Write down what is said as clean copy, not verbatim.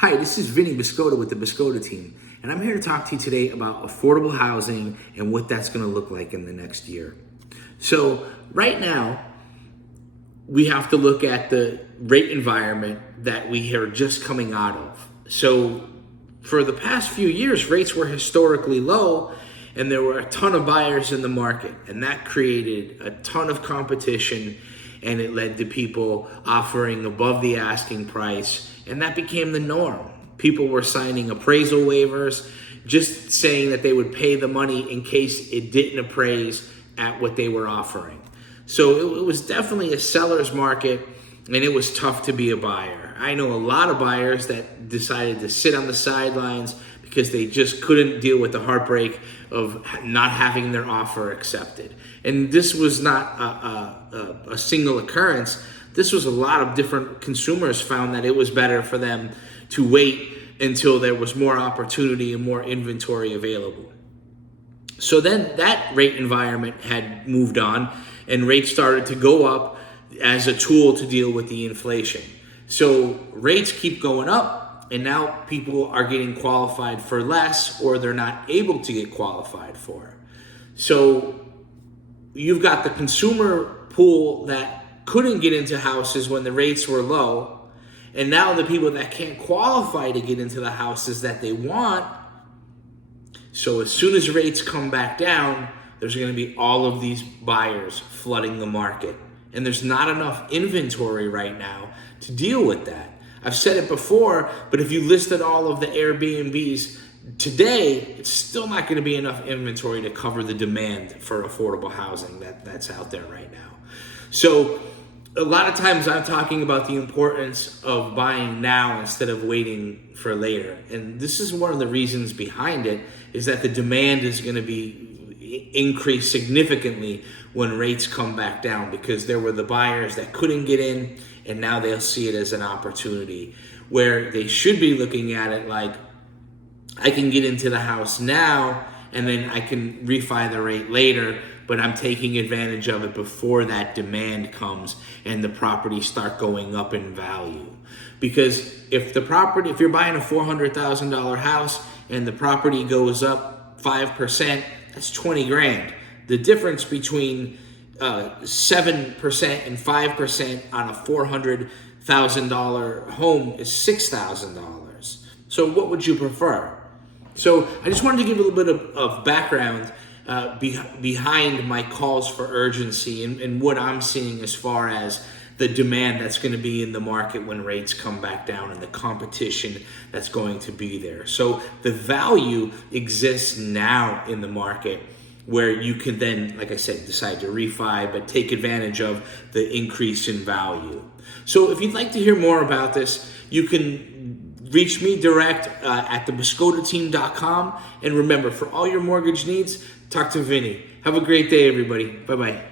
Hi, this is Vinny Biscotta with the Biscotta team, and I'm here to talk to you today about affordable housing and what that's going to look like in the next year. So right now, we have to look at the rate environment that we are just coming out of. So for the past few years, rates were historically low, and there were a ton of buyers in the market, and that created a ton of competition, and it led to people offering above the asking price, and that became the norm. People were signing appraisal waivers, just saying that they would pay the money in case it didn't appraise at what they were offering. So it was definitely a seller's market, and it was tough to be a buyer. I know a lot of buyers that decided to sit on the sidelines because they just couldn't deal with the heartbreak of not having their offer accepted. And this was not a single occurrence. This was a lot of different consumers found that it was better for them to wait until there was more opportunity and more inventory available. So then that rate environment had moved on, and rates started to go up as a tool to deal with the inflation. So rates keep going up, and now people are getting qualified for less, or they're not able to get qualified for. So you've got the consumer pool that couldn't get into houses when the rates were low, and now the people that can't qualify to get into the houses that they want. So as soon as rates come back down, there's going to be all of these buyers flooding the market, and there's not enough inventory right now to deal with that. I've said it before, but if you listed all of the Airbnbs today, it's still not going to be enough inventory to cover the demand for affordable housing that's out there right now. So a lot of times I'm talking about the importance of buying now instead of waiting for later. And this is one of the reasons behind it, is that the demand is going to be increased significantly when rates come back down, because there were the buyers that couldn't get in, and now they'll see it as an opportunity where they should be looking at it like, I can get into the house now and then I can refi the rate later, but I'm taking advantage of it before that demand comes and the properties start going up in value. Because if you're buying a $400,000 house and the property goes up 5%, that's 20 grand. The difference between 7% and 5% on a $400,000 home is $6,000. So what would you prefer? So I just wanted to give a little bit of background behind my calls for urgency and what I'm seeing as far as the demand that's going to be in the market when rates come back down and the competition that's going to be there. So the value exists now in the market where you can then, like I said, decide to refi, but take advantage of the increase in value. So if you'd like to hear more about this, you can reach me direct at thebiscottateam.com. And remember, for all your mortgage needs, talk to Vinny. Have a great day, everybody. Bye-bye.